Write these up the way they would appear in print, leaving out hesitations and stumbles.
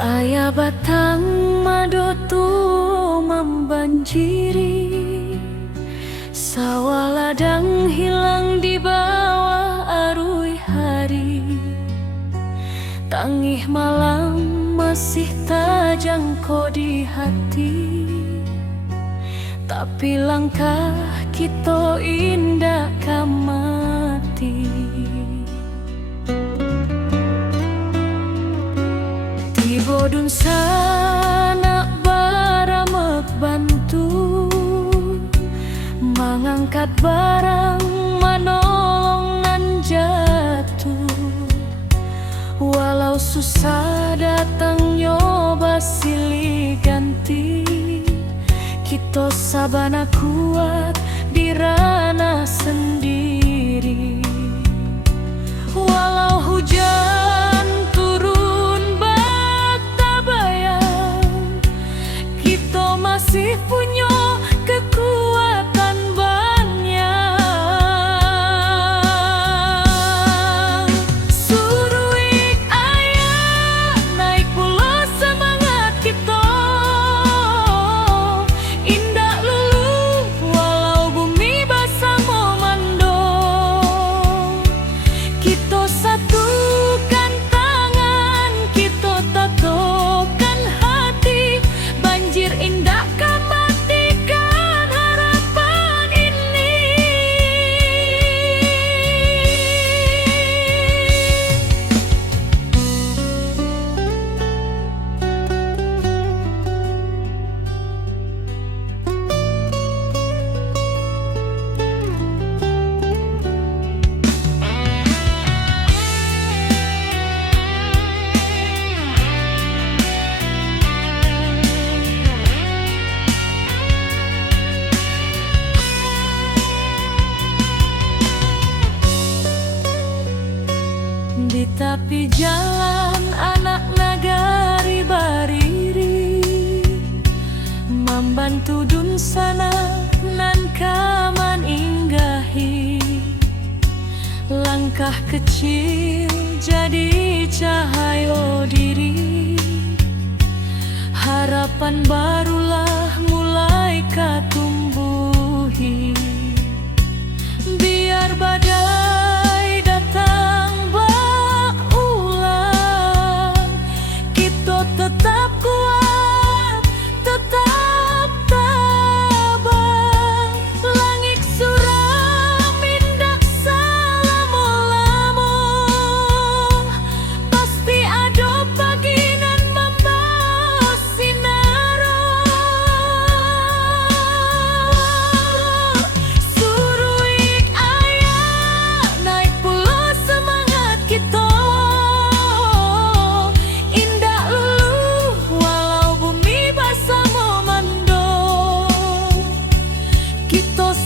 Aya batang madotu membanjiri, sawah ladang hilang di bawah arui hari. Tangih malam masih tajangko di hati, tapi langkah kita indah kamati. Bodun sana baramek bantu mengangkat barang manolongan jatuh. Walau susah datang nyoba silih ganti, kita sabana kuat di ranah sendiri. Walau hujan masih punya kekuatan banyak. Suruik ayah naik pula semangat kita, indah lulu walau bumi basah memando. Kita satukan tangan, kita tatokan hati, banjir indah di tepi jalan anak nagari bariri, membantu dun sana nan kaman inggahi. Langkah kecil jadi cahaya diri, harapan barulah mulai katumbuhi. Biar badai datang tetap kuat, tetap tabah. Langit suram indak salamulamu, pasti ada pagi nan membawa sinaro. Suruik ayah naik pula semangat kita,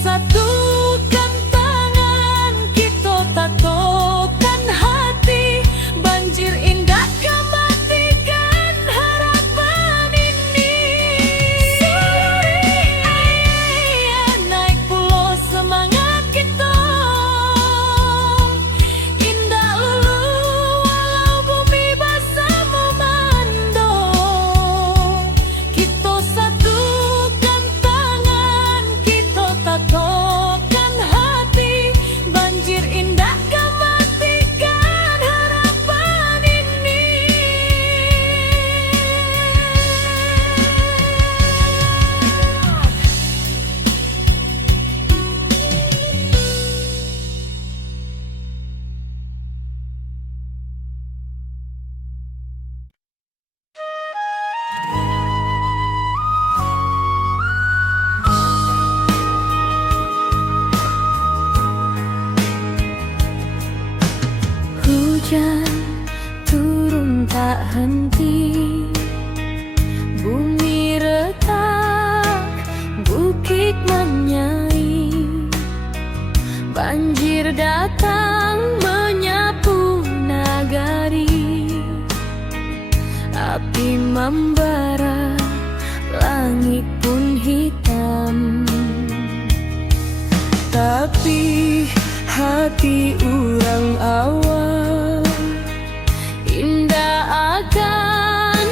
satukan tangan, kita tatokan hati, banjir indah kematikan harapan ini. Suruik ayah naik pulau semangat kita, indah lulu walau bumi basah memando. Kita satukan tangan, kita tatokan hati, banjir indah kematikan harapan ini. Hujan turun tak henti, bumi retak, bukit menyai. Banjir datang menyapu nagari, api membara, langit pun hitam. Tapi hati urang awal indah akan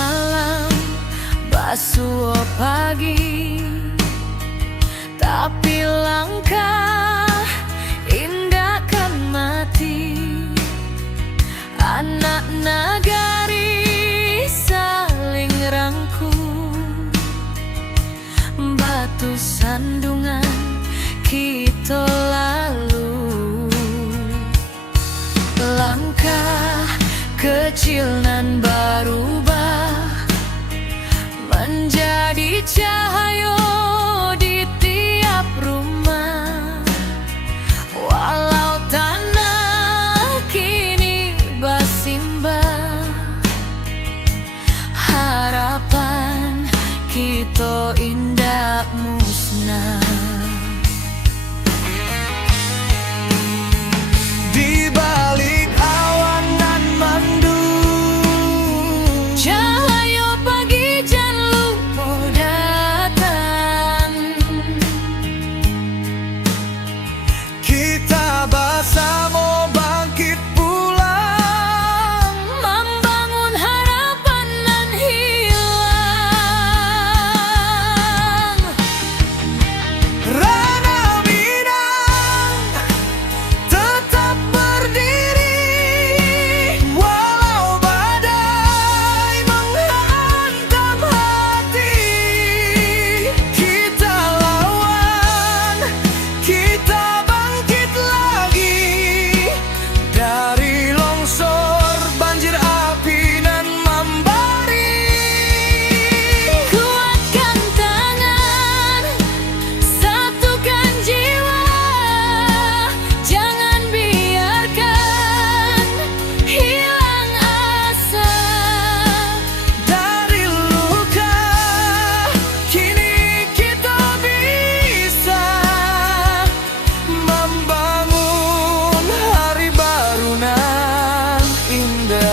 malam, basuh pagi, tapi langkah indah kan mati. Anak nagari saling rangkul, batu sandungan kita lalu. Langkah kecil nan berubah menjadi cahaya di tiap rumah. Walau tanah kini bersimbah, harapan kita indah musnah. Di balik awan nan mendung, Cahaya pagi jan lupa datang. kita bersama bangkit pulang, Membangun harapan nan hilang. Rana Minang tetap berdiri, walau badai menghantam hati. Kita lawan, kita bangkit lagi dari longsor banjir api nan membari. Kuatkan tangan, satukan jiwa, jangan biarkan hilang asa. Dari luka kini kita bisa membangun hari baru nan indah.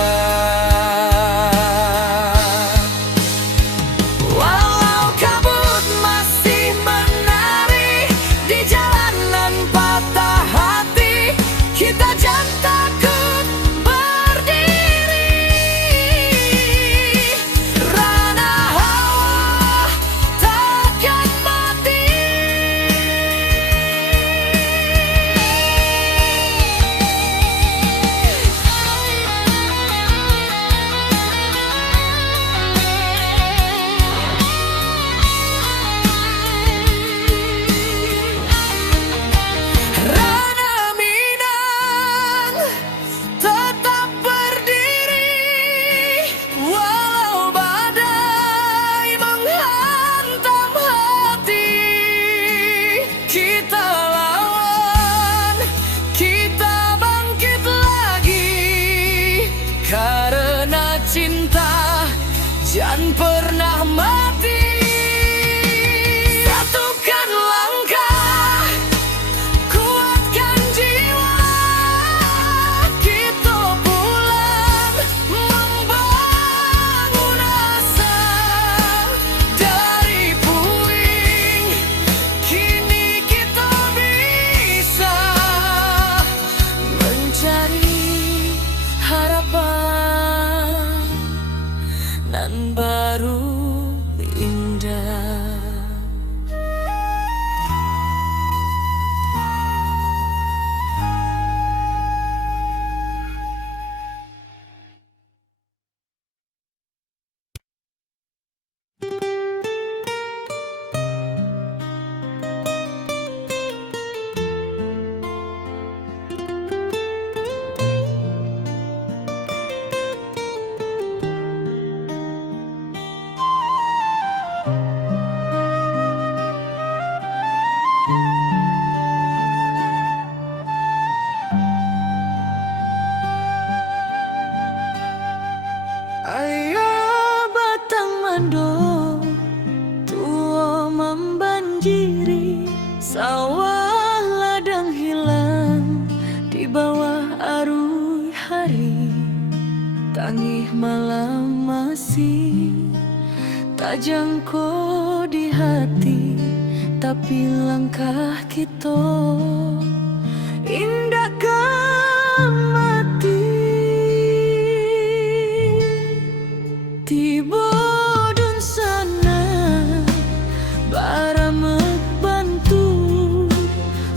Walau kabut masih menari di jalanan patah hati, kita jangan takut berdiri. Rana hawa takkan mati. Rana Minang tetap berdiri, walau badai menghantam hati. Kita lawan, kita bangkit lagi, karena cinta jangan pernah mati. Satukan langkah, kuatkan jiwa, kita pulang membangun asa. Dari puing kini kita bisa mencari harapan nan baru indah. Ayah batang mando tua membanjiri, sawah ladang hilang di bawah arus hari. Tangih malam masih tak jangkau di hati, tapi langkah kita indah kan mati. Tiba sana bara bantu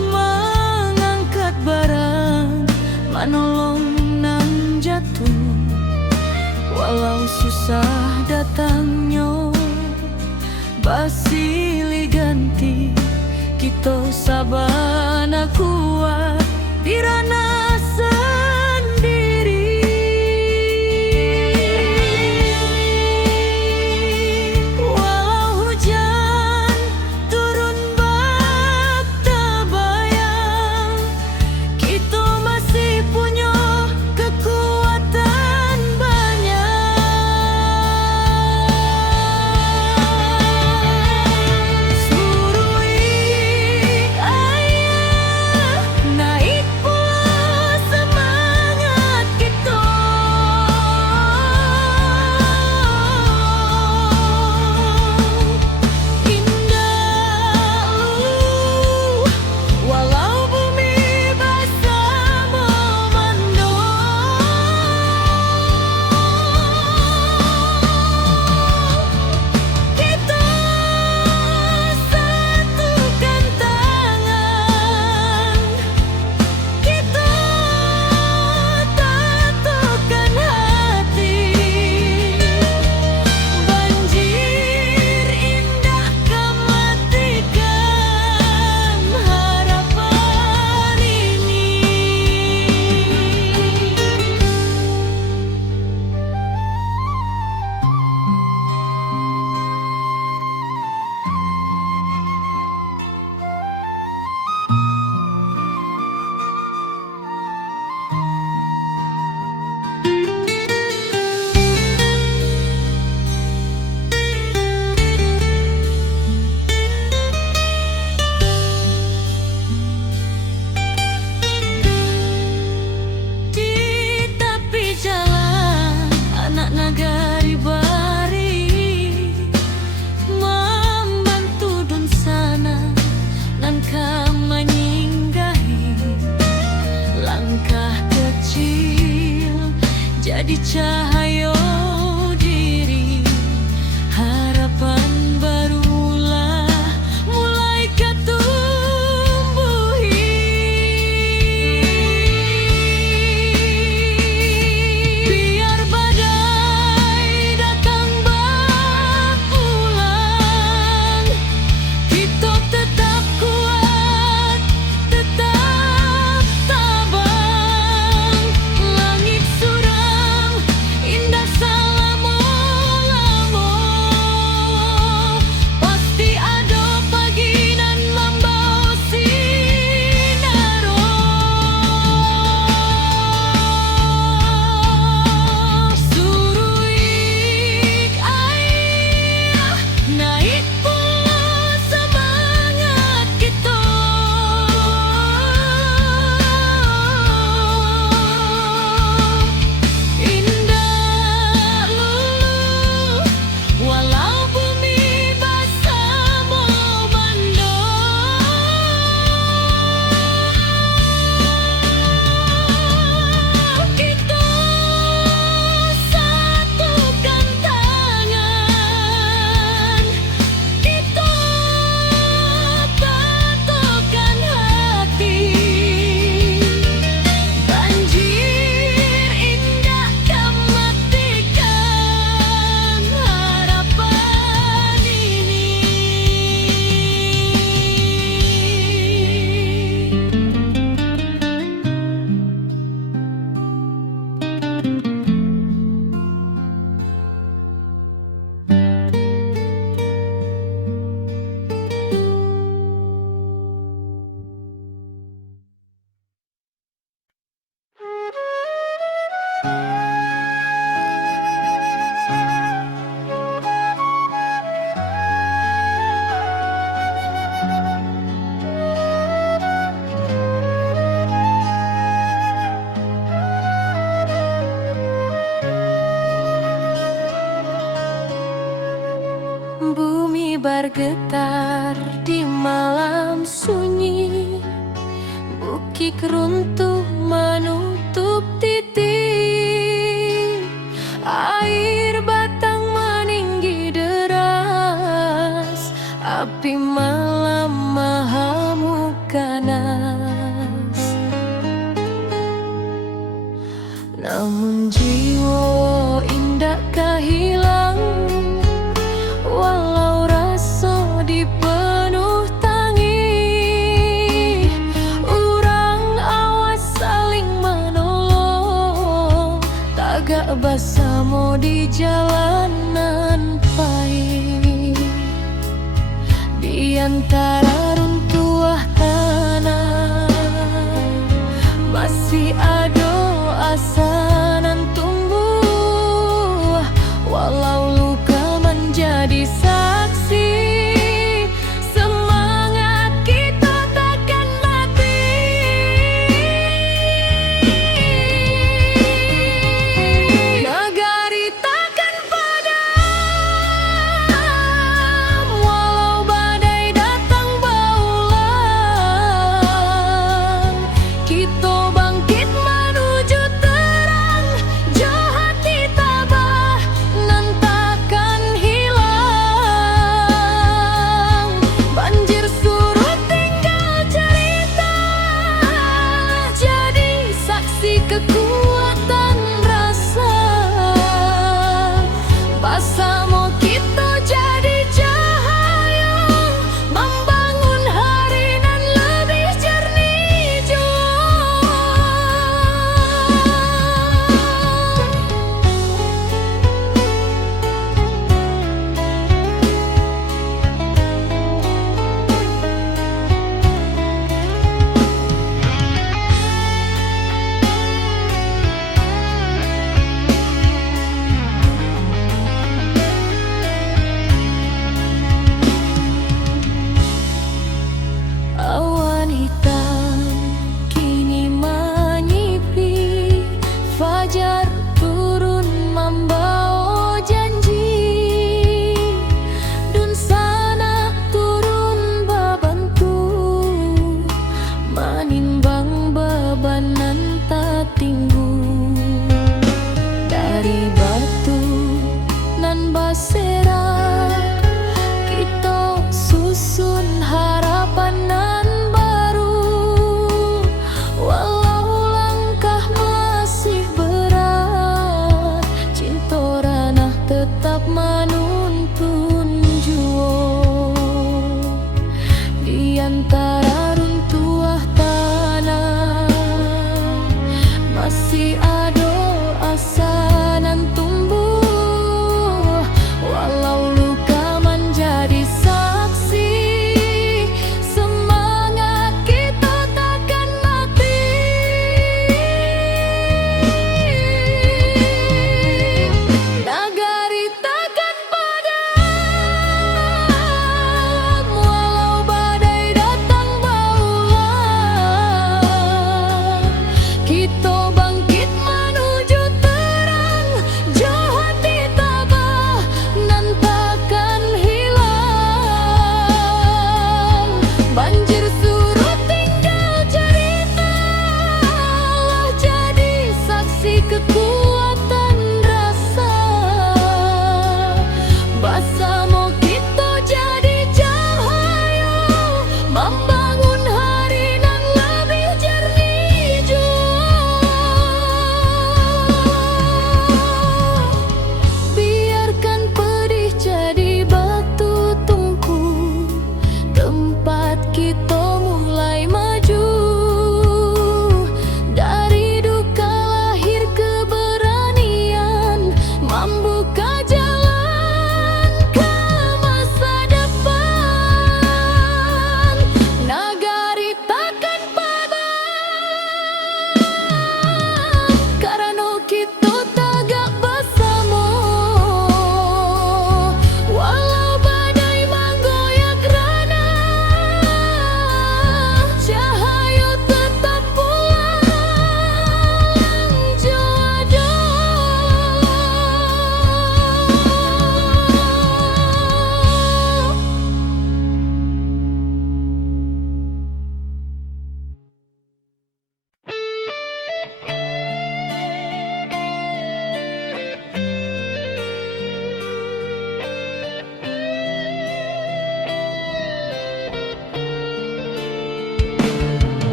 mengangkat barang manolong nang jatuh walau susah datangnya basili ganti kita sabana kuat dirana sendiri walau hujan turun bak tabayang kita masih punya kekuatan banyak surui ayah naik pula semangat kita indah walau bumi basah memandang kita satukan tangan kita tatukan hati banjir indah kematikan harapan ini di tepi jalan anak nagari bari membantu dun sana nangka menyinggahi langkah kecil jadi cahaya diri harapan barulah mulai ketumbuhi biar badai datang berulang kita tetap kuat tetap tabang langit suram indah selama-lama pasti ada pagi nan membawa sinaro suruik ayah naik pula semangat kita indah lulu walau bumi basah memandang kita satukan tangan kita tatukan hati banjir indah kematikan harapan ini bumi bergetar di malam sunyi bukit runtuh menutup titik air batang meninggi deras tapi malam mahamu ganas. Namun jiwa indah kahilang, walau rasa dipenuh tangi. Urang awas saling menolong, tagak bersama di jalanan pahit. Di antara runtuh tanah masih ada asa nan tumbuh, walau luka menjadi saksi. Semangat kita takkan mati. Nagari takkan padam, walau badai datang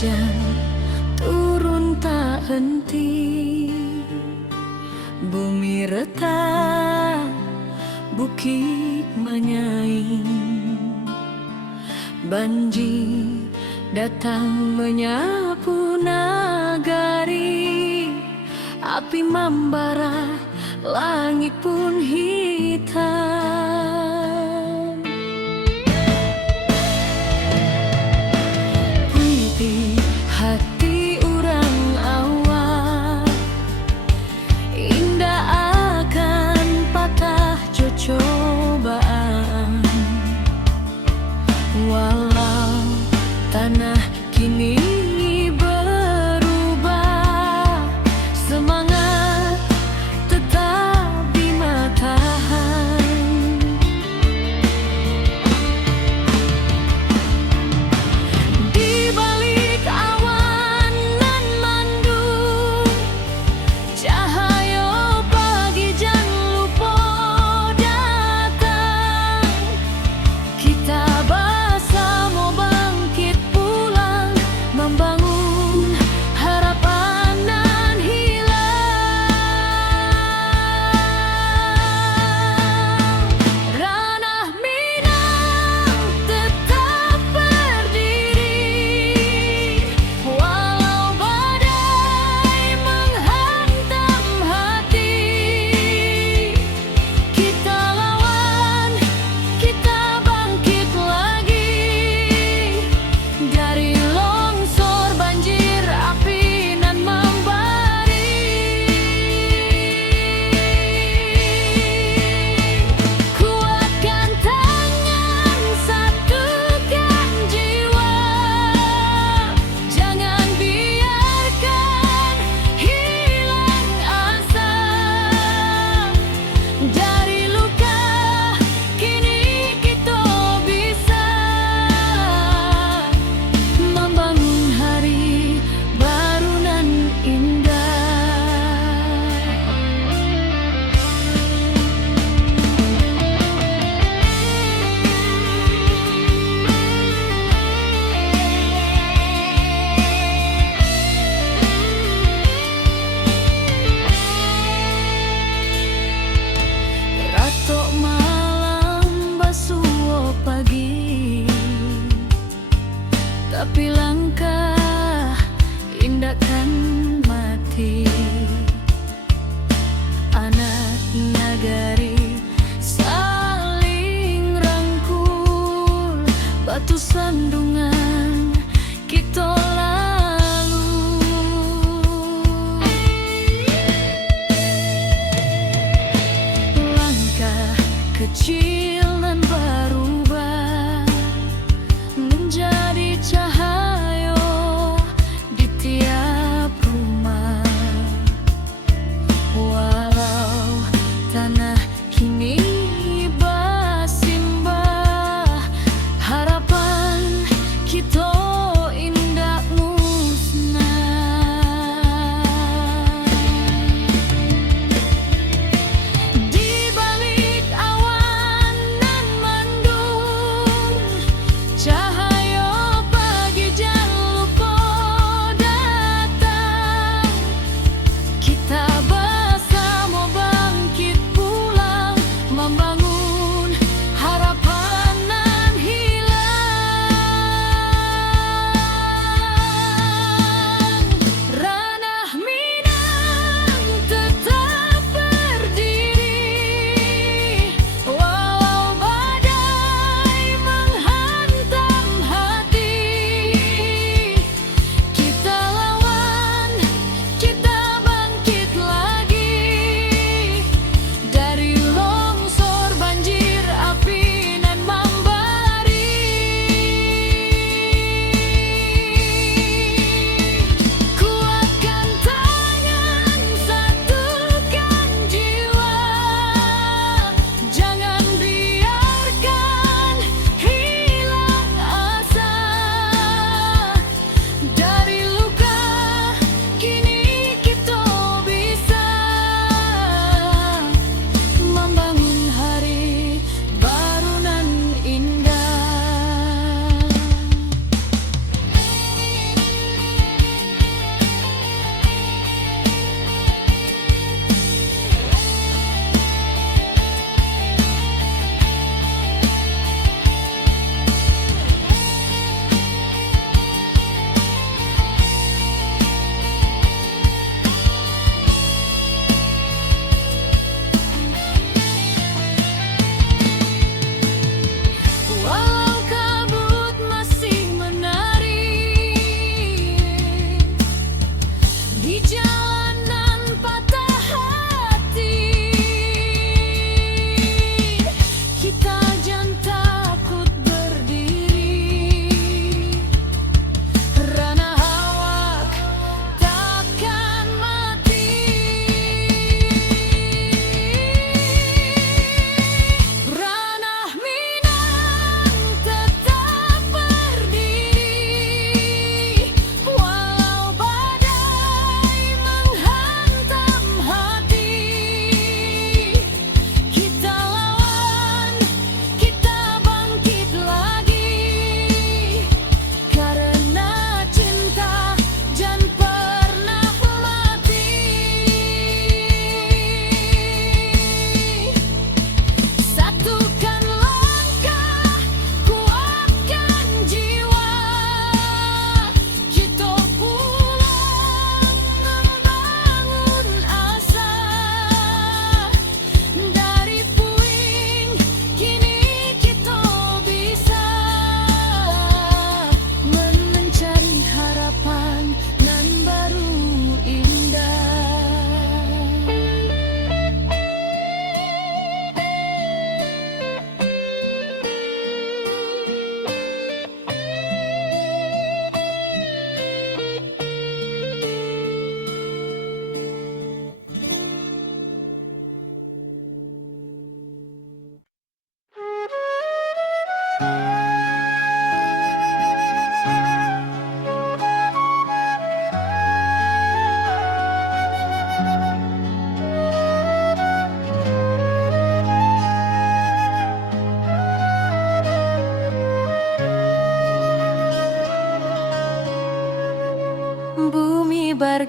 hujan turun tak henti, bumi retak, bukit menyaing, banjir datang menyapu nagari, api membara, langit pun hitam. Puiti hati orang awak, indah akan patah cobaan. Walau tanah kini berubah, semangat tetap di matahari. Di balik awan nan mendung, cahaya pagi jan lupa datang. Kita bersama bangkit pulang, membangun harapan nan hilang. Ranah Minang tetap berdiri, walau badai menghantam hati. Kita lawan, kita bangkit lagi, dari longsor banjir api nan membari. Kuatkan tangan, satukan jiwa, jangan biarkan hilang asa. Dari luka kini kita bisa membangun hari baru nan indah. Ratok malam basuh pagi, tapi langkah indah kan mati. Anak nagari saling rangkul, batu sandungan kita lalu. Langkah kecil dan berubah menjadi cahaya di tiap rumah. Walau tanah kini bersimbah, harapan kita indah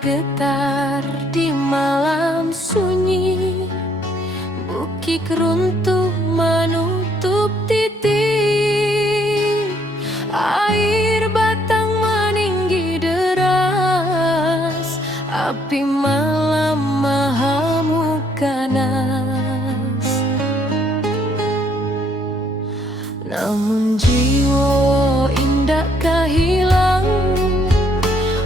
bergetar di malam sunyi. Bukit runtuh menutup titik, air batang meninggi deras, api malam mahamuk ganas. Namun jiwa indah hilang,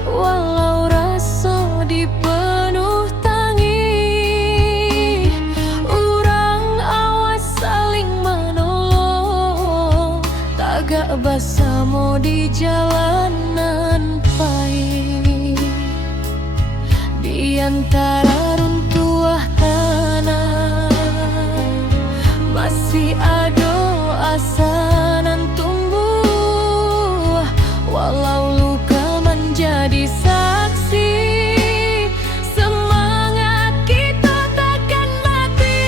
walau rasa dipenuh tangi. Urang awas saling menolong, tagak bersama di jalanan pahit. Di antara runtuh tanah masih ada asa nan tumbuh, walau luka menjadi saksi. Semangat kita takkan mati.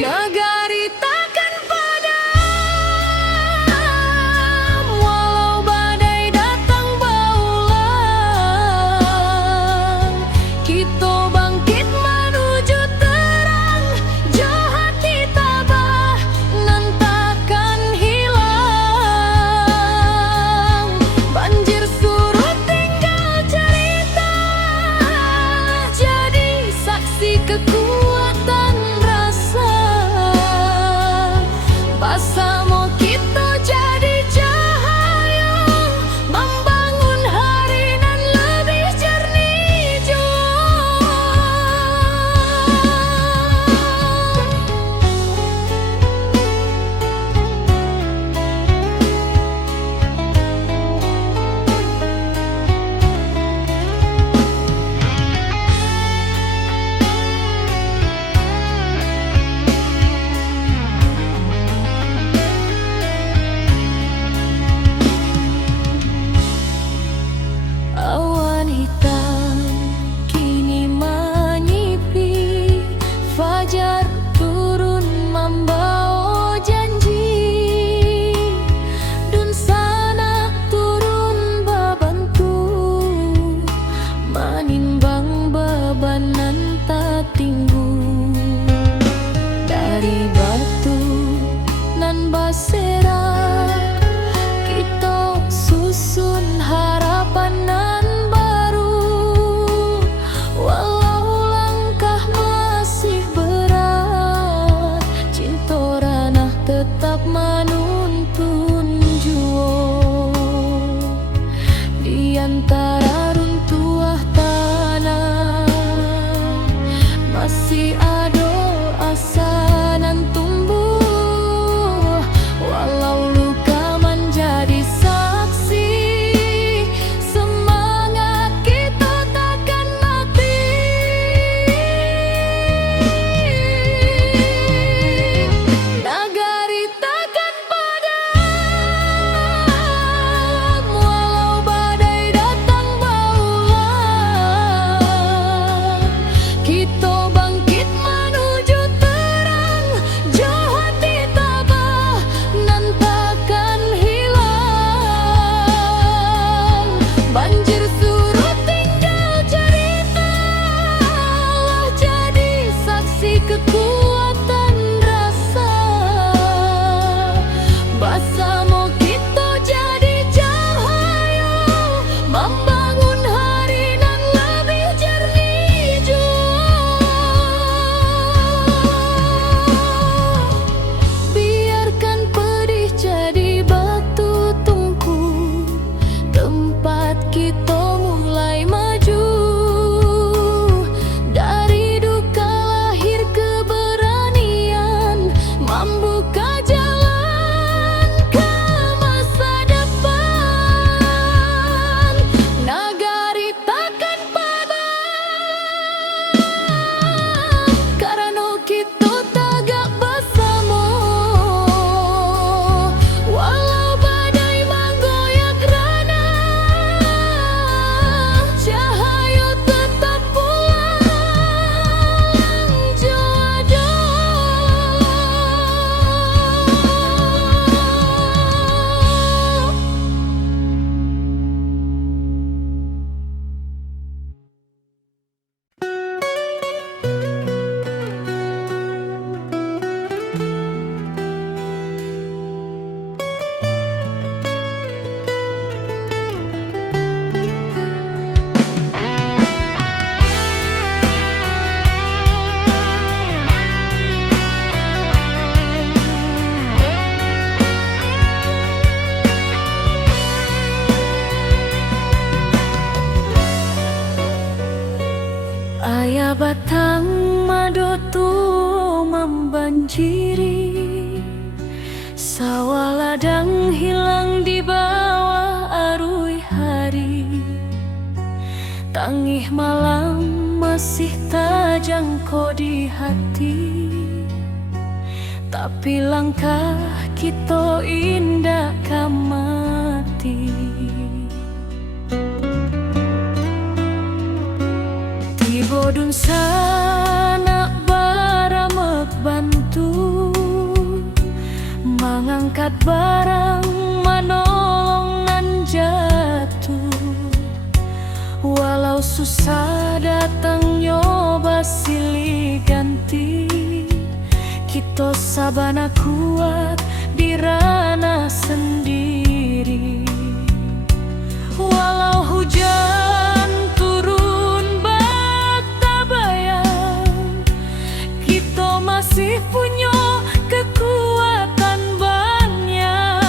Nagari takkan padam, walau badai datang berulang. Kita bangkit menuju terang, jauh hati tabah nan takkan hilang. Banjir surut tinggal cerita, jadi saksi kekuatan rasa. Bersama kita jadi cahaya, membangun hari nan lebih jernih jua. Awan hitam kini menyipi, fajar turun membawa janji. Dun sana turun bebantu, menimbang beban nan tak tinggu. Dari batu nan basera, kita susun harapan nan baru. Walau langkah masih berat, cinta ranah tetap menuntun jua. Di antara runtuh tanah masih ada asa nan tumbuh, walau luka menjadi saksi. Semangat kita takkan mati. Nagari takkan padam, walau badai datang berulang. Kita bangkit menuju terang, masih terjangkau di hati, tapi langkah kita indah mati. Tiba dun sana baramek bantu mengangkat barang manolongan jatuh. Walau susah datang nyoba silih ganti, kita sabana kuat di ranah sendiri. Walau hujan turun bata bayang, kita masih punya kekuatan banyak.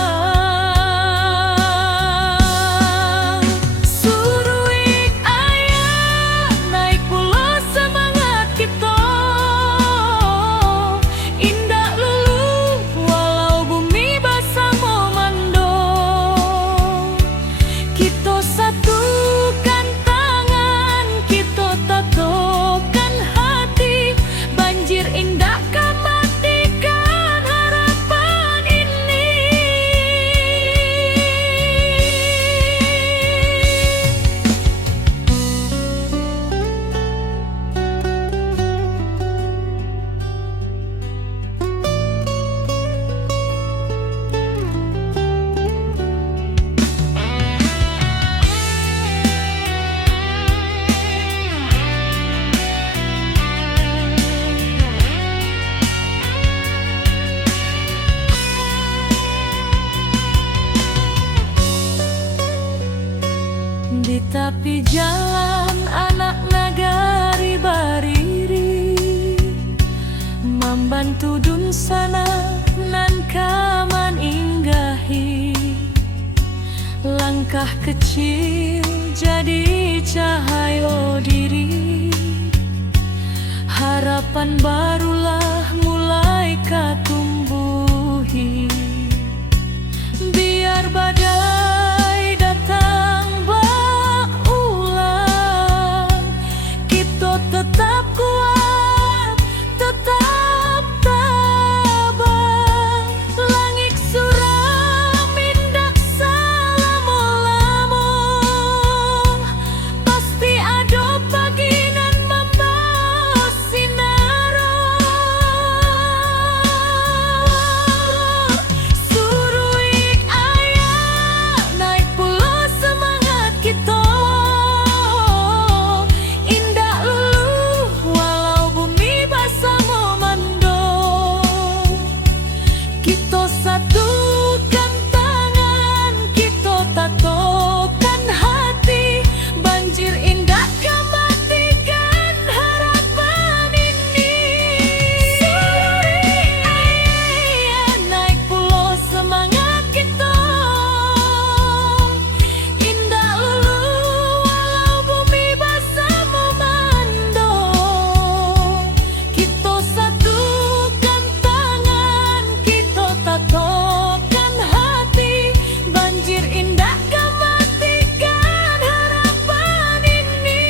Suruik ayah naik pula semangat kita, indah lulu walau bumi basah memando. Kita satukan tangan, kita tatokan hati, banjir indah matikan harapan ini. Di tepi jalan anak nagari bariri, membantu dun sana nan kaman inggahi. Langkah kecil jadi cahaya diri, harapan barulah mulai katumbuhi. Biar badai datang berulang, kita tetap kuat, tetap tabah. Langit suram indah selama-lama, pasti ada pagi nan membawa sinar. Suruik ayah naik pula semangat kita, indah lulu walau bumi basah memando. Kita satukan tangan, kita tatokan hati, banjir indah matikan harapan ini. Suruik ayah naik pula semangat kita, indah lulu walau bumi basah memando. Kita satukan tangan, kita tatokan hati, banjir indah matikan harapan ini.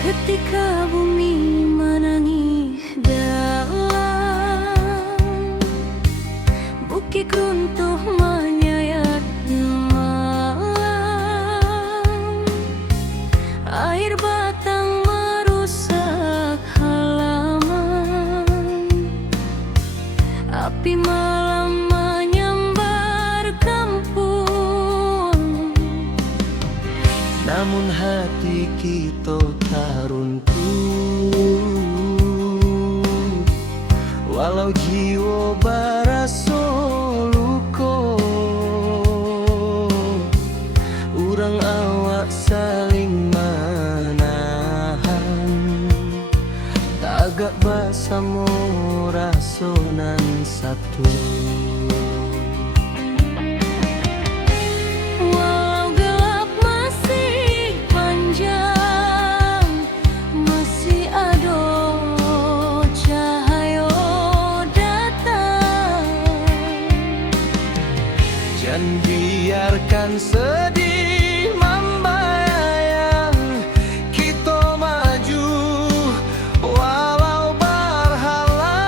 Ketika bumi menangis dalam, bukit runtuh menyayat malam, air batang merusak halaman, api malam menyambar kampung. Namun hati kita tak walau jiwa baraso luko, urang awak saling menahan, tagak basamo rasonan satu. Walau gelap masih panjang, masih ada cahaya datang. Jangan biarkan sedih membayang, kita maju walau berhalang.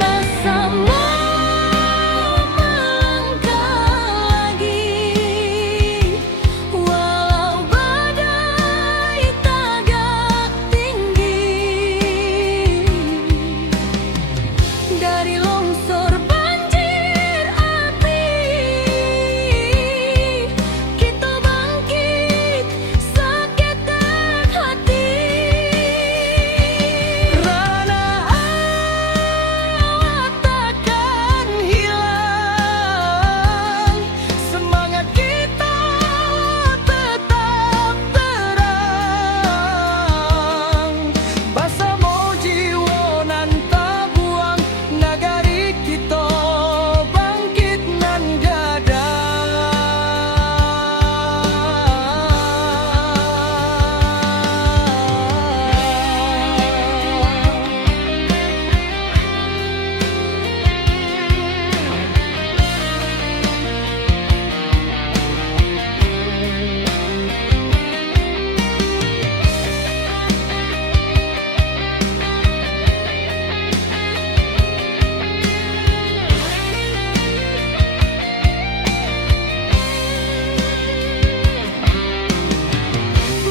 Bersama melangkah lagi, walau badai tagak tinggi. Dari longsor banjir api, kita bangkit seketek hati. Rana awak takkan hilang, semangat kita tetap terang. Basamo jiwa nan tabuang, nagari kita bangkit nan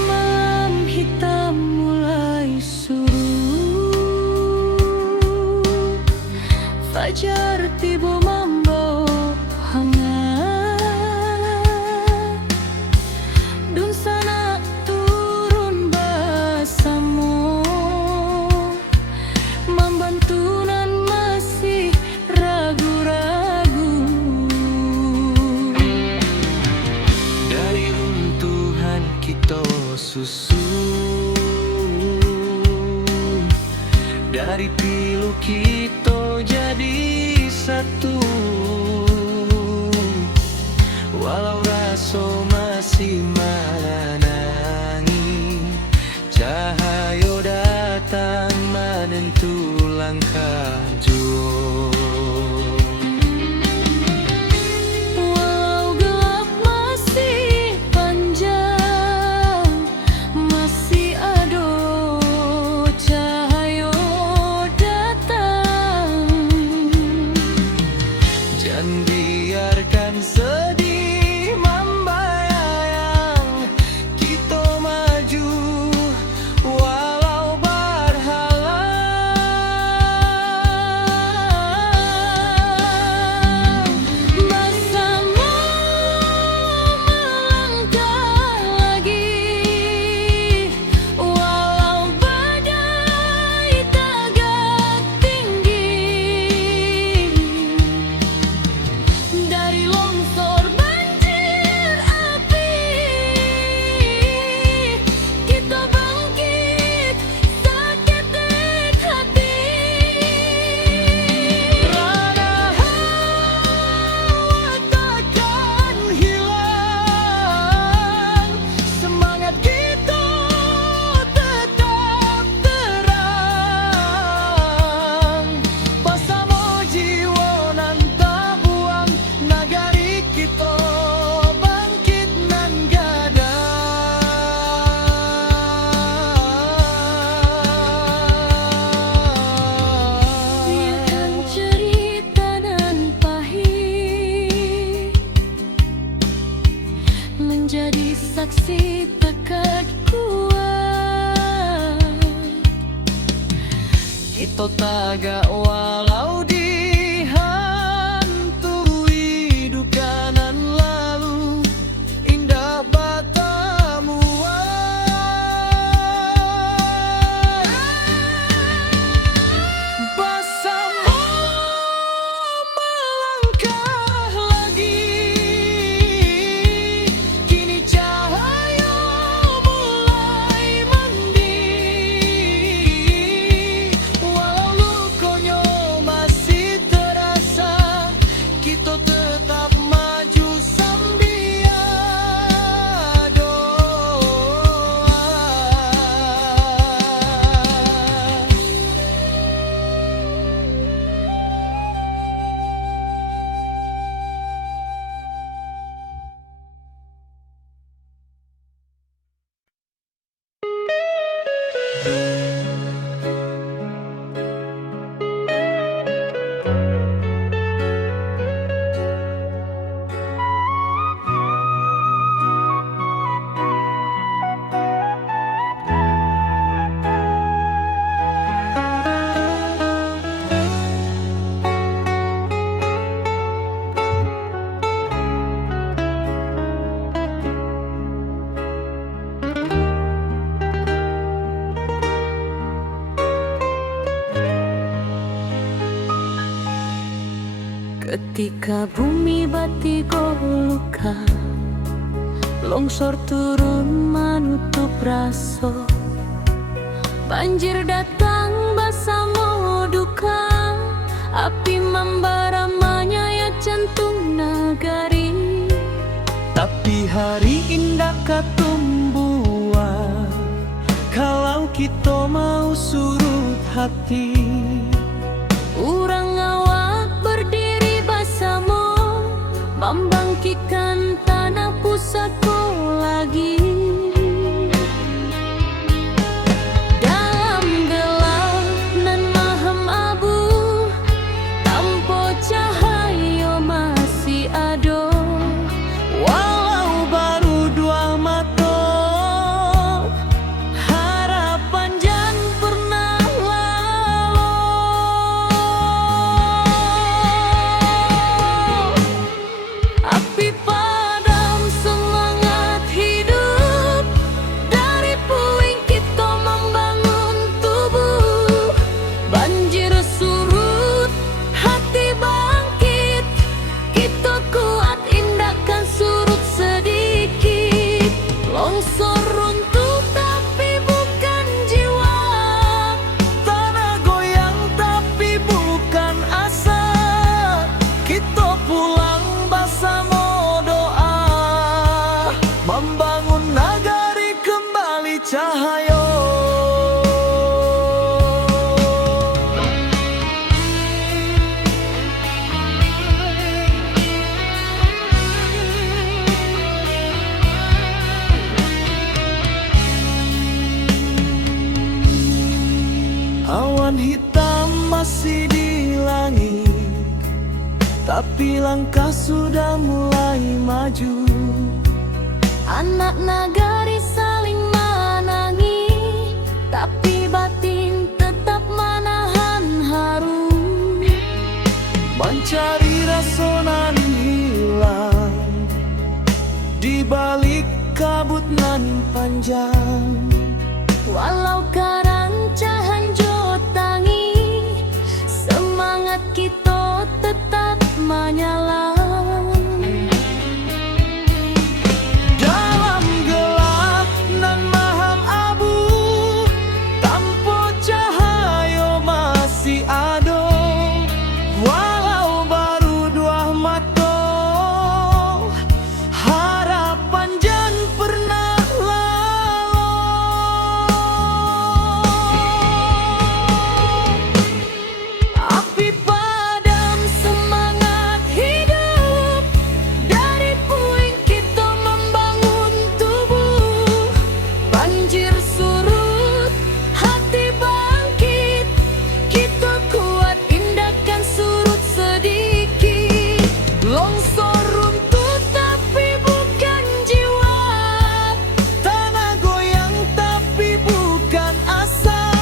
Malam hitam mulai surut, fajar tiba membawa hangat. Dun sana turun bersama, membantu nan masih ragu-ragu. dari runtuhan kita susun, dari pilu kita jadi satu, walau raso masih menangi, cahaya datang menentu langkah jua. Walau gelap masih panjang, masih ada cahaya datang. Jangan biarkan sedih membayang, kita maju walau berhalang. Bersama melangkah lagi, walau badai tagak tinggi. Dari longsor banjir api, kita bangkit seketek hati. Rana awak takkan hilang, semangat kita tetap terang. Bersama jiwa nan tabuang, nagari kita bangkit nan gadang. Biarkan cerita nan pahit menjadi saksi pekat kuat. Kita tagak walau dihantui duka nan lalu, indah batamuan. Ketika bumi batigo luka, longsor turun menutup raso, banjir datang basamo duka, api membara menyayat jantung nagari. Tapi hari indah katumbuhan, kalau kita mau surut hati. Urang awak berdiri basamo, membangkitkan tanah pusako lagi. Dalam gelap nan maham abu, tanpa cahaya masih ada. Walau baru dua mata, harapan jan pernah lalu. Api padam semangat hidup, dari puing kita membangun tubuh. Banjir surut, hati bangkit, kita kuat indahkan surut sedikit. Longsor runtuh tapi bukan jiwa, Tanah goyang tapi bukan asa. Kita pulang bersama doa, membangun nagari kembali cahaya. Awan hitam masih di langit, tapi langkah sudah mulai maju. anak nagari saling menangi, tapi batin tetap menahan haru. Mencari rasa nan hilang di balik kabut nan panjang. Walau karancahan jotangi, semangat kita tetap menyala. Dalam gelap nan maham abu, tanpa cahaya masih ada. Walau baru dua mata, harapan jan pernah lalu. Api padam semangat hidup, dari puing kita membangun tubuh. Banjir surut, hati bangkit, kita kuat indahkan surut sedikit. Longsor runtuh tapi bukan jiwa, tanah goyang tapi bukan asa.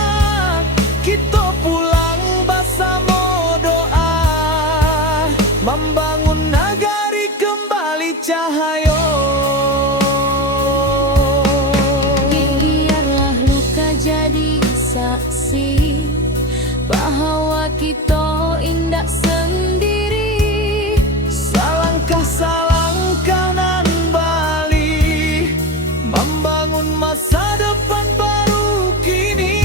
Kita pulang bersama doa, membangun nagari kembali cahaya. Biarlah luka jadi saksi bahwa kita indah sendiri. Salangkah nan bali, membangun masa depan baru kini.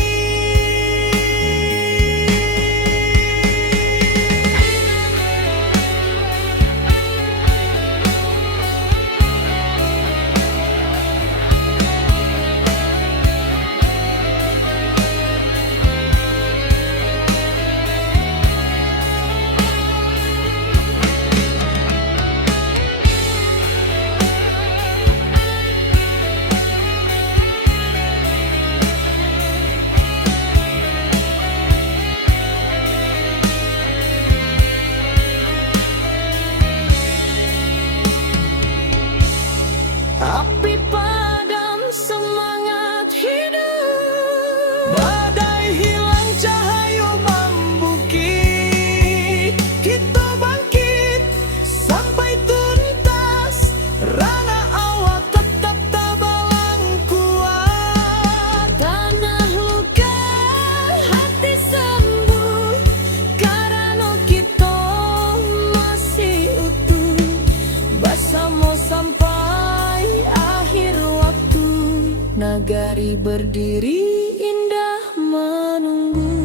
nagari berdiri indah menunggu.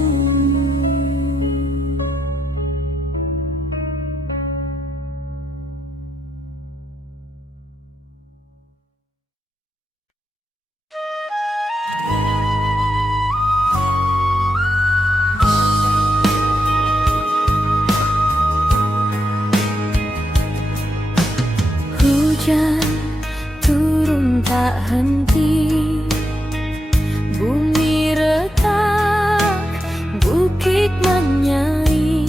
Hujan turun tak henti, bumi retak, bukit menyai,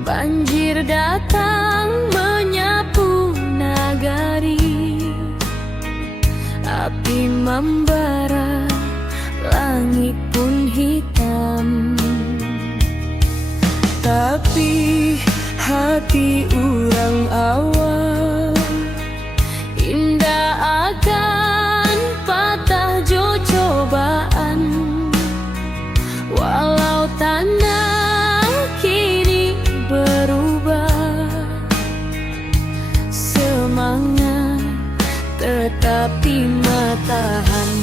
banjir datang menyapu nagari, api membara, langit pun hitam. Tapi hati urang awal indah akan patah jo cobaan, walau tanah kini berubah, semangat tetap dimatahan.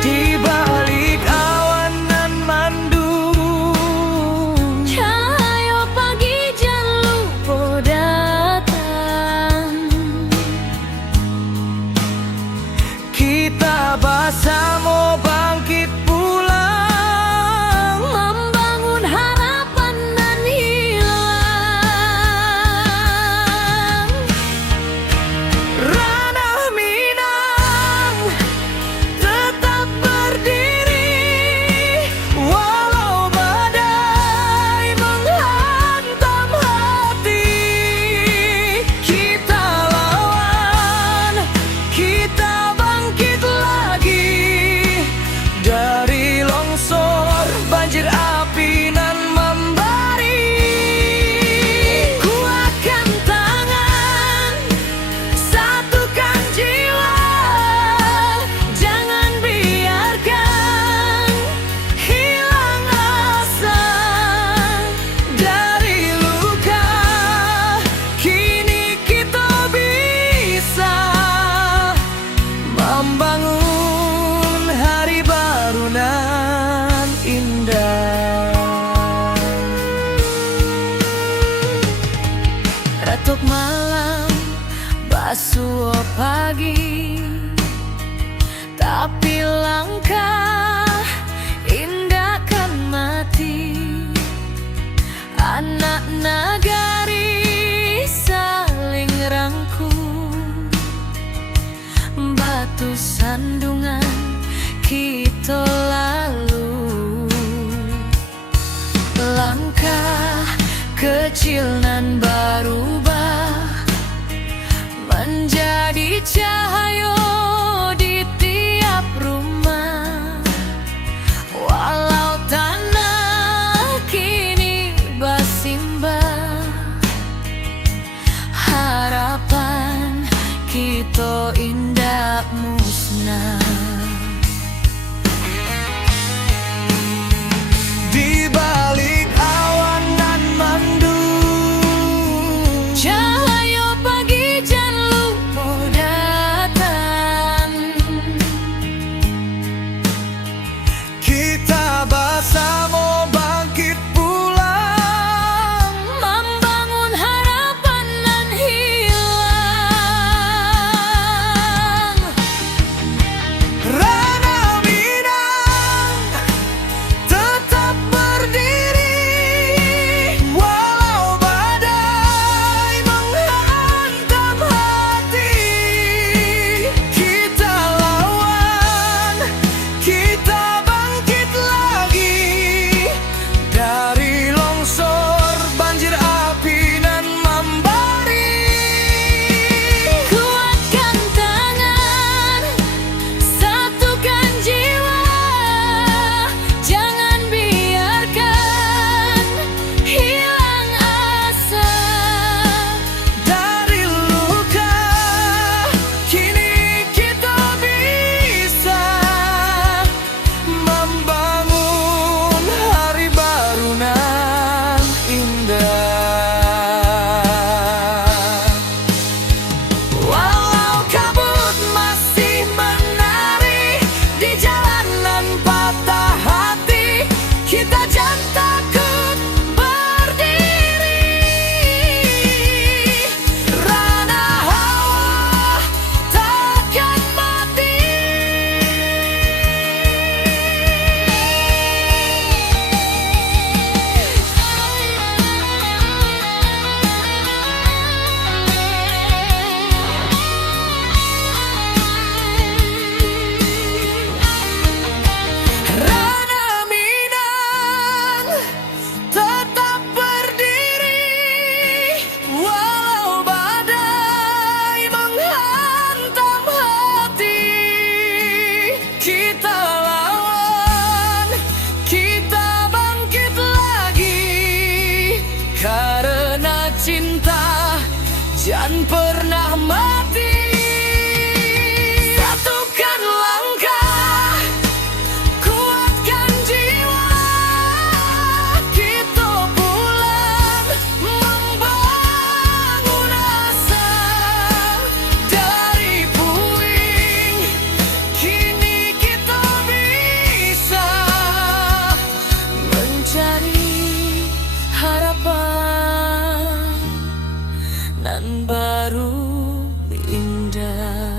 Di balik awan nan mandung, Cahaya pagi jan lupa datang. kita bersama bangkit pulang, Membangun harapan nan hilang. ranah Minang tetap berdiri, walau badai menghantam hati. Kita lawan, kita bangkit lagi, dari longsor, banjir, api nan membari. Kuatkan tangan, satukan jiwa, jangan biarkan hilang asa. Dari luka, kini kita bisa membangun hari baru nan indah. Retuk malam, basuh pagi, tapi langkah indah kan mati. Anak nagari saling rangkul, batu sandungan kita lalu. Langkah kecil nan berubah menjadi cahaya di tiap rumah, walau tanah kini bersimbah, harapan kita indah musnah. Di balik awan nan mandung, pernah mati. Satukan langkah, kuatkan jiwa, kita pulang membangun asa. Dari puing, kini kita bisa mencari harapan nan baru indah.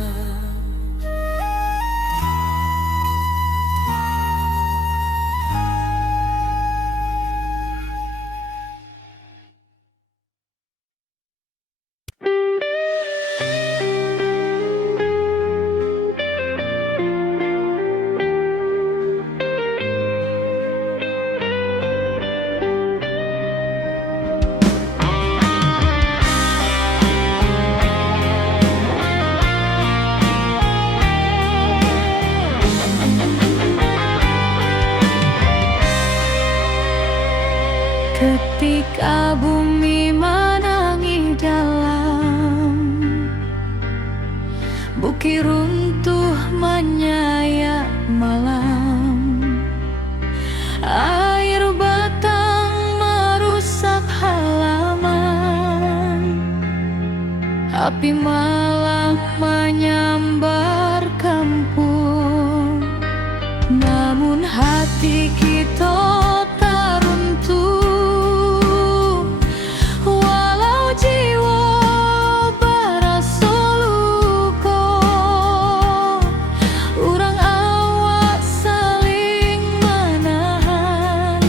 Ketika bumi menangis dalam, bukit runtuh menyayat malam, air batang merusak halaman, api malam menyambar kampung. Namun hati kita tak runtuh, walau jiwa berasa luka. Urang awak saling menahan,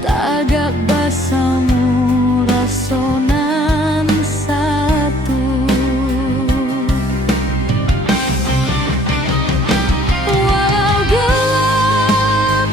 tagak basamu rasonan satu. Walau gelap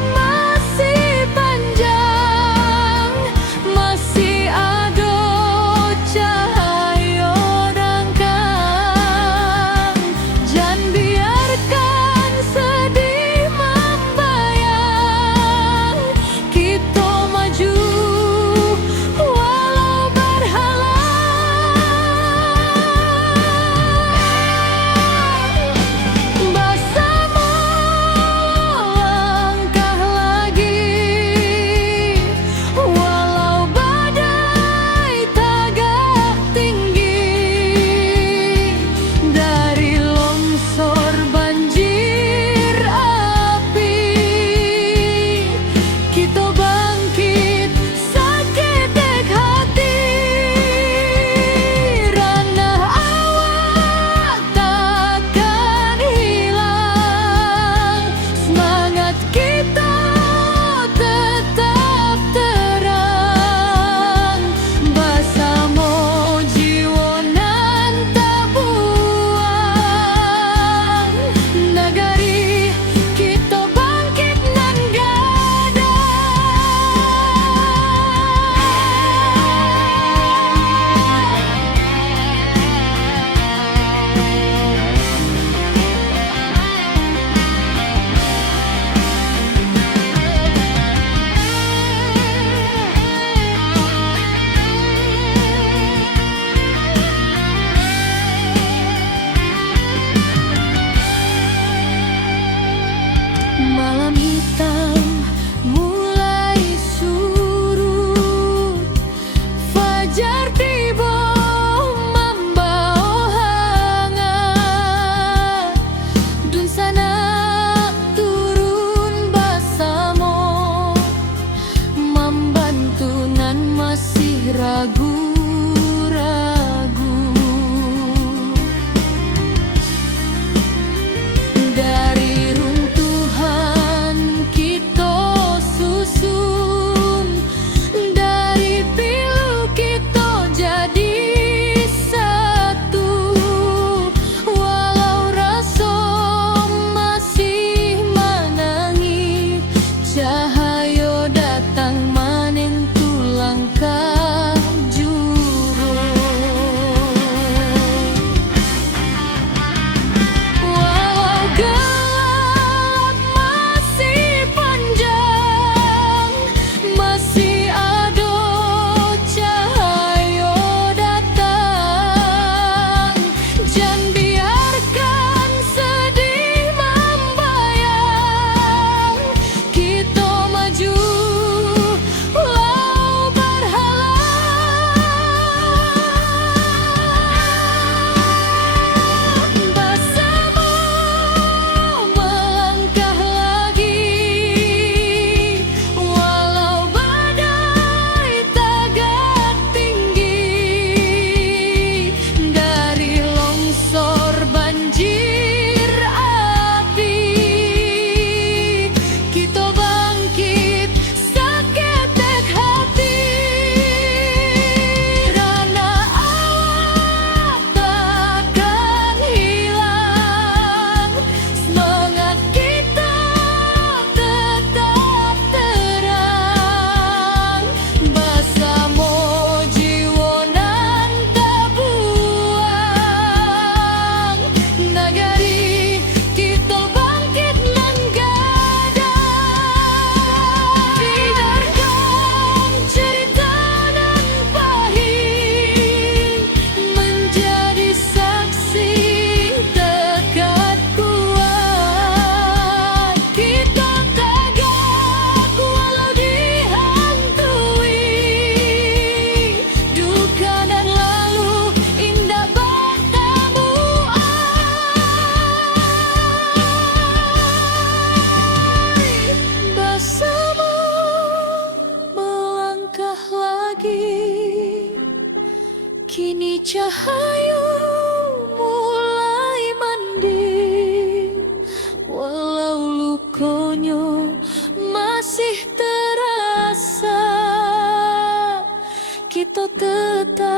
kita tetap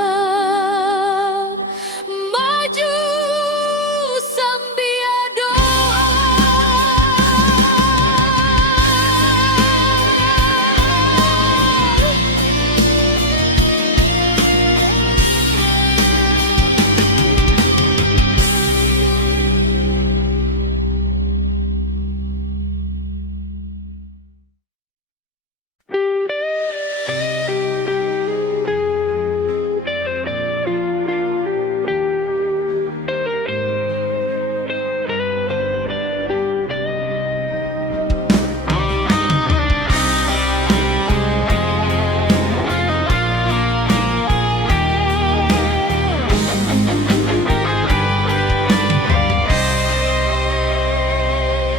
maju sambil doa.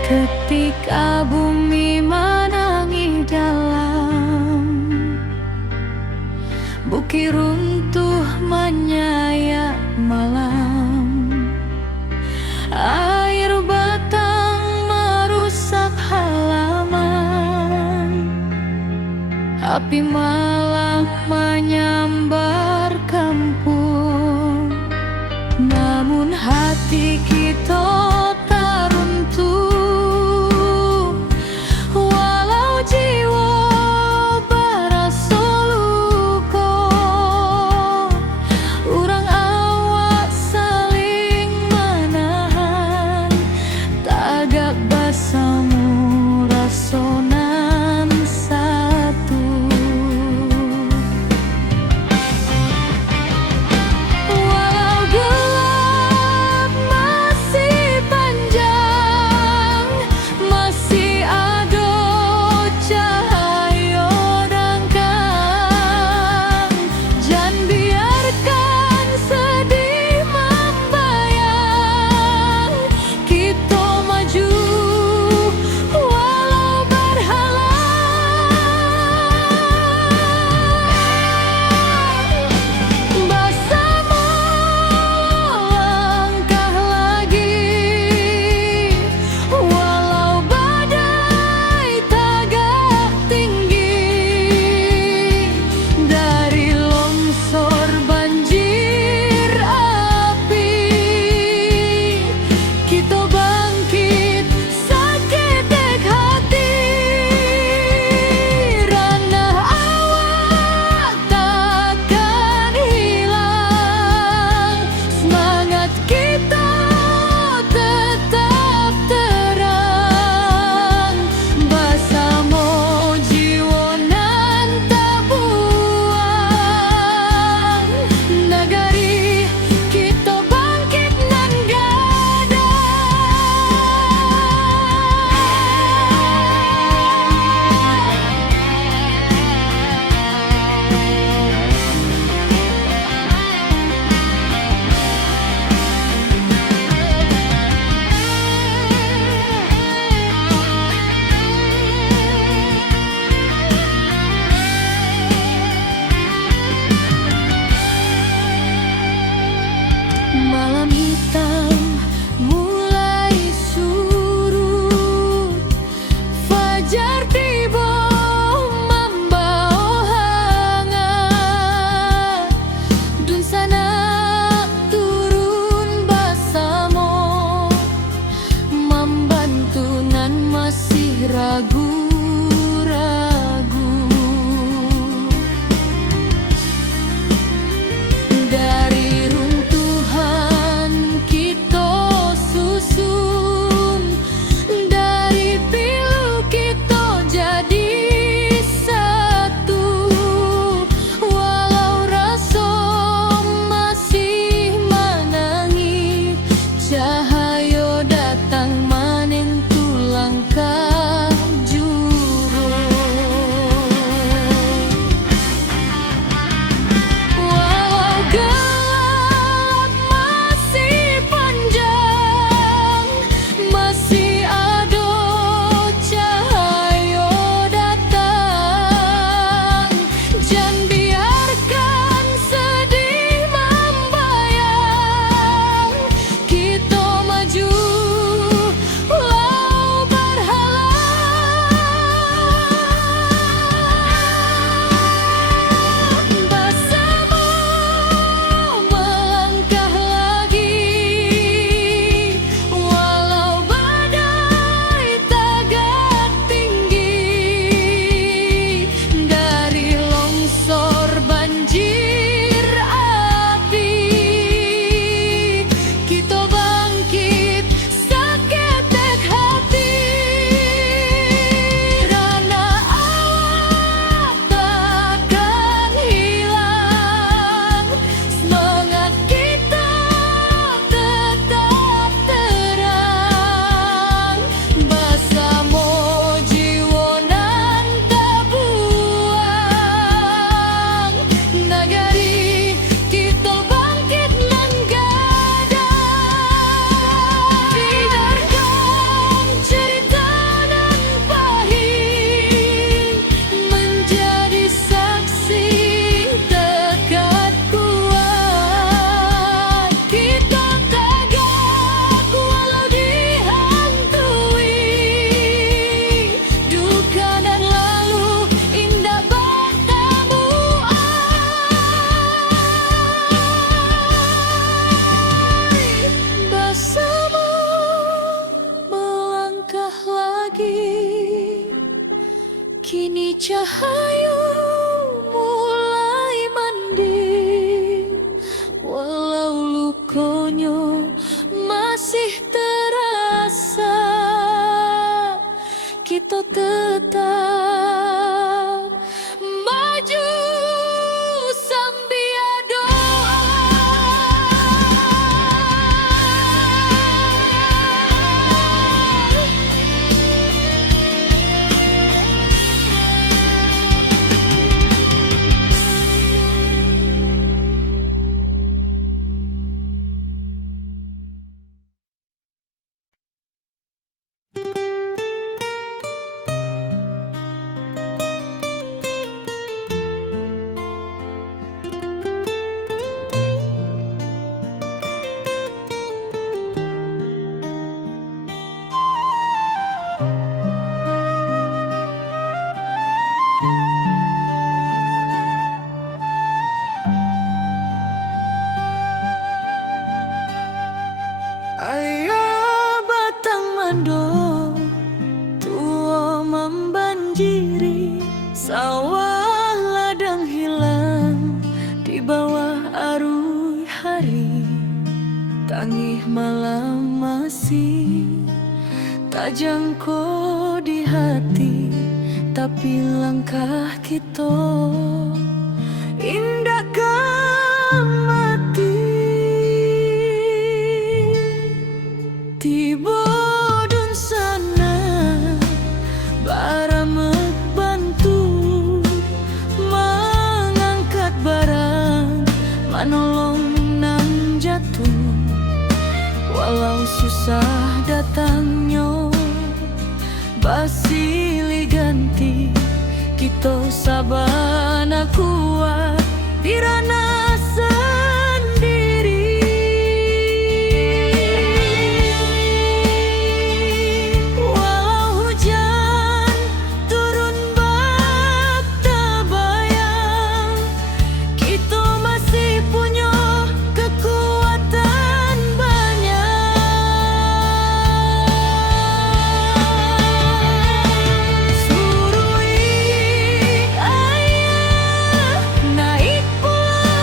Ketika bumi menangis dalam, bukit runtuh menyayat malam, air batang merusak halaman, api malam menyambar kampung. Namun hati kita tak runtuh, walau jiwa berasa luka. Urang awak saling menahan, tagak basamu rasonan satu. Walau gelap masih panjang, masih ada cahaya dangkang. Jangan biarkan sedih membayang, kita maju walau berhalang. Bersama langkah lagi, walau badai tagak tinggi. Dari longsor banjir api, kita bangkit seketek hati. Ranah awak takkan hilang, semangat kita tetap terang. Bersama jiwa nan tak buang, negari kita bangkit nan malam hitam mulai surut, fajar tiba membawa hangat. Dun sana turun bersama, membantu nan masih ragu-ragu. Dari runtuhan kita masih terasa, kita tetap maju sambil doa. Ayah batang mando tua membanjiri, sawah ladang hilang di bawah arus hari. Tangih malam masih tak jangkau di hati, tapi langkah kita indahkan mati. Tiba dun sana baramek bantu mengangkat barang, manolong nang jatuh. Walau susah datangnya basili ganti, kita sabana kuat dirana sendiri. Walau hujan turun bak tabayang, kita masih punya kekuatan banyak. Surui ayah naik pula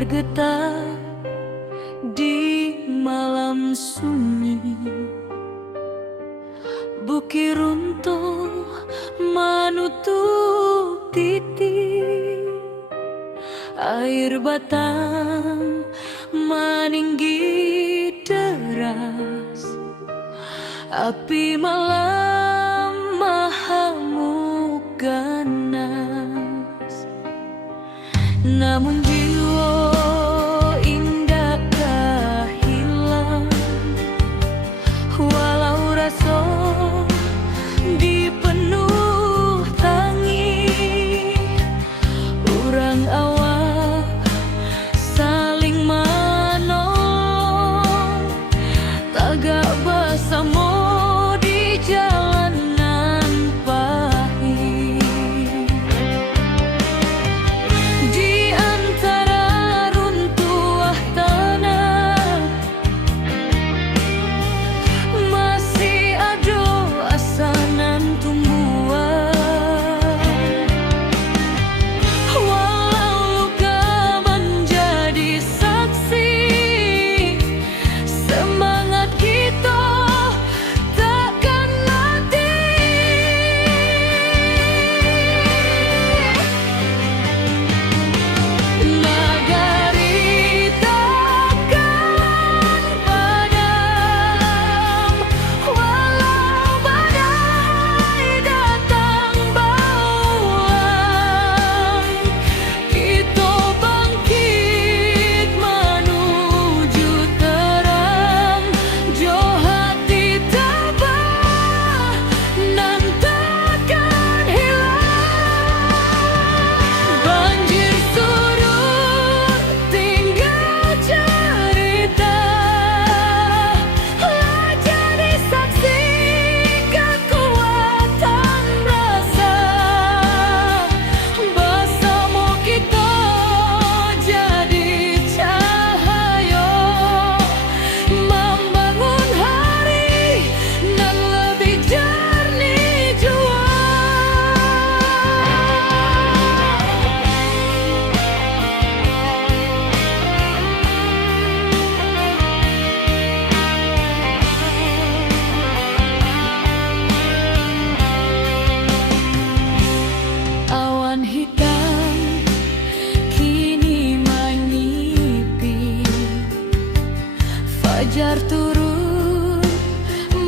bergetar di malam sunyi. Bukit runtuh menutup titik, air batang meninggi deras, api malam mahamuk ganas. Namun jiwa indakkah hilang, walau rasa dipenuh tangi. Urang awak saling menolong, tagak bersama di jalanan pahit. Di antara runtuh tanah masih ada asanan tumbuhan. Walau luka menjadi saksi, semangat kita takkan mati. Nagari takkan padam, walau badai datang bauan. Kita bangkit menuju terang, jo hati tabah nan takkan hilang. Banjir surut tinggal cerita, lah jadi saksi kekuatan rasa. Bersama kita jadi cahaya, membangun hari nan lebih jernih jua. Awan hitam kini menyipi, fajar turun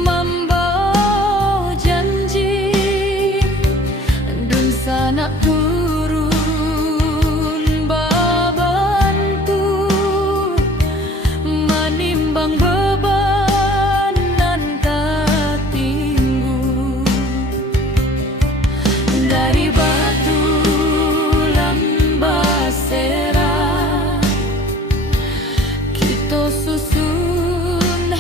membawa janji, dun sanak turun babantu, menimbang beban nan tertinggu. Dari batu lambasera kita susun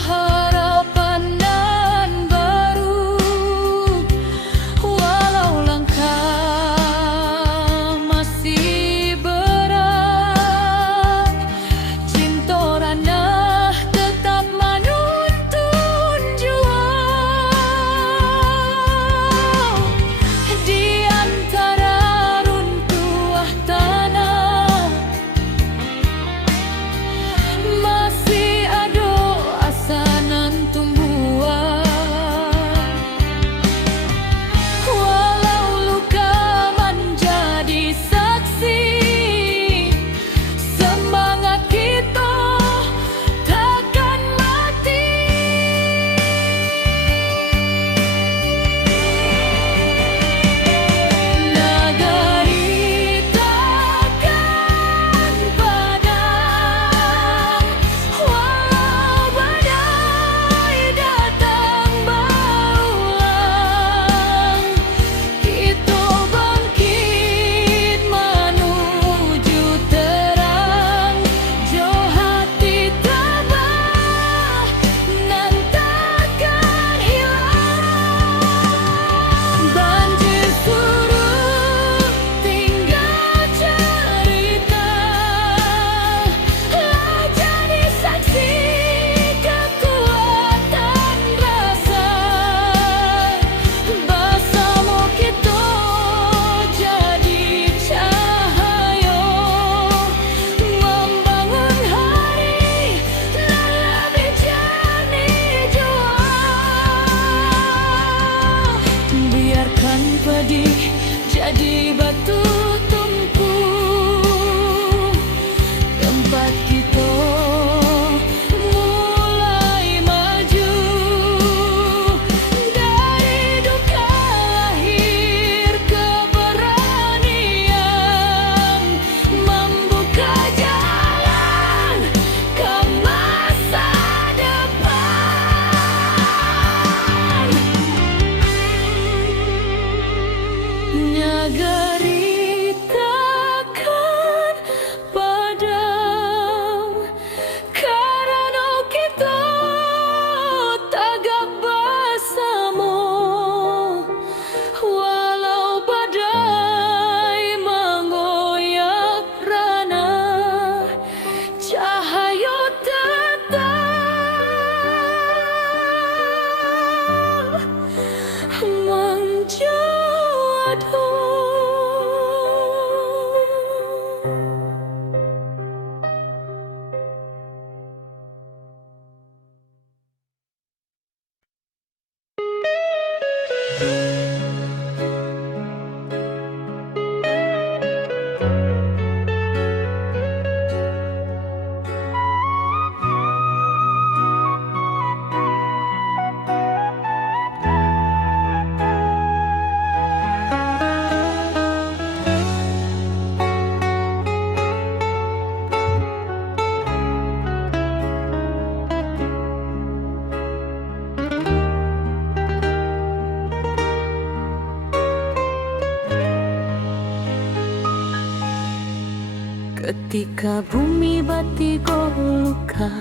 Ketika bumi batigo luka,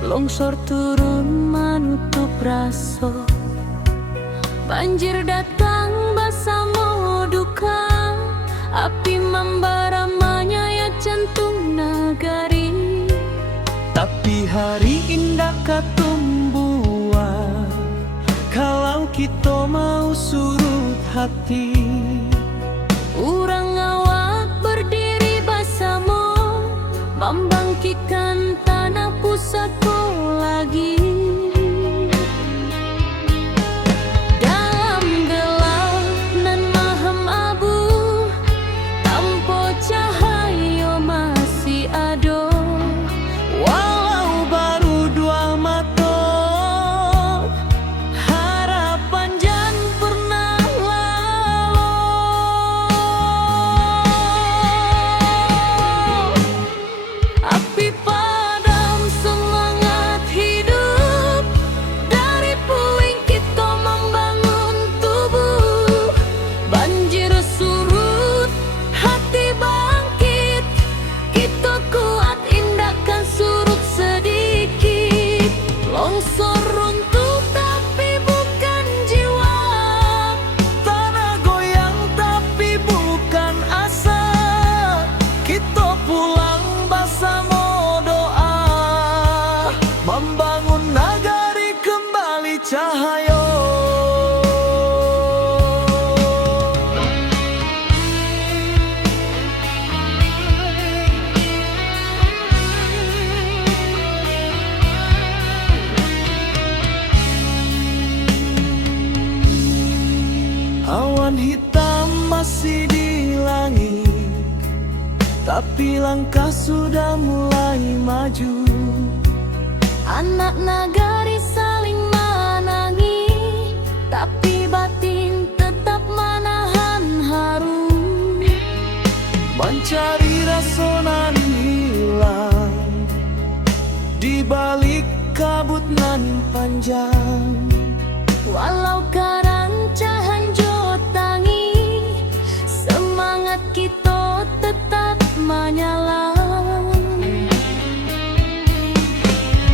longsor turun menutup raso, banjir datang bersama duka, api membara menyayat jantung nagari. Tapi hari indah katumbuhan kalau kita mau surut hati. Urang awak berdiri bersama, membangkitkan tanah pusatku lagi. Dalam gelap nan mahem abu, tanpa cahaya masih ada. Walau baru dua mata, harapan jan pernah lalu. Api padam semangat hidup, dari puing kita membangun tubuh. Banjir surut, hati bangkit, kita kuat indahkan surut sedikit. Longsor runtuh tapi bukan jiwa, Tanah goyang tapi bukan asa. Kita pulang bersama doa, membangun nagari kembali cahaya. Awan hitam masih di langit, tapi langkah sudah mulai maju. anak nagari saling menangi, tapi batin tetap menahan haru. Mencari rasa nan hilang di balik kabut nan panjang. Walau karancahan jotangi, semangat kita tetap menyala.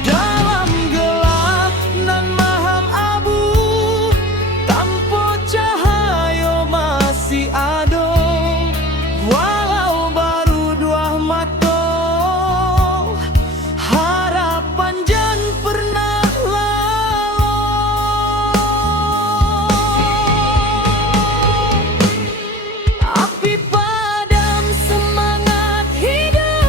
Dalam gelap nan maham abu, tanpa cahaya masih ada. Walau baru dua mata, harapan jan pernah lalu. Api padam semangat hidup,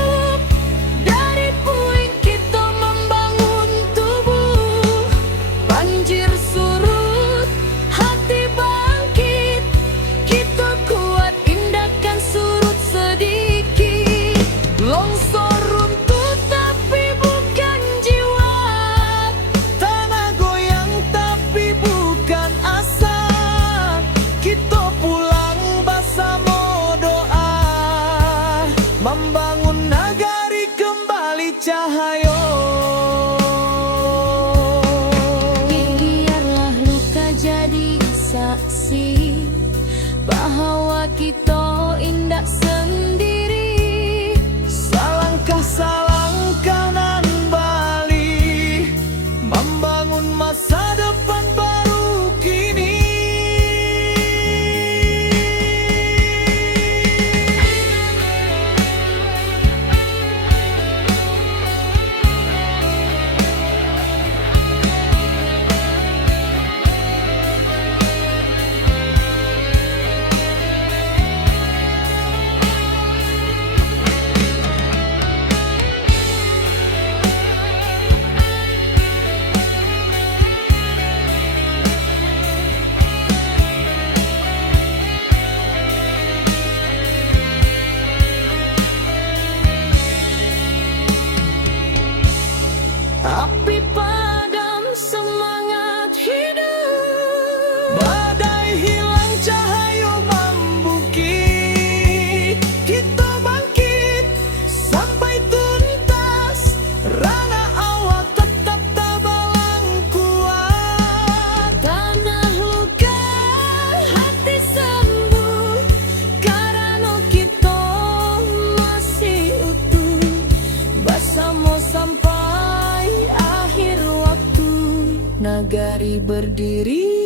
nagari berdiri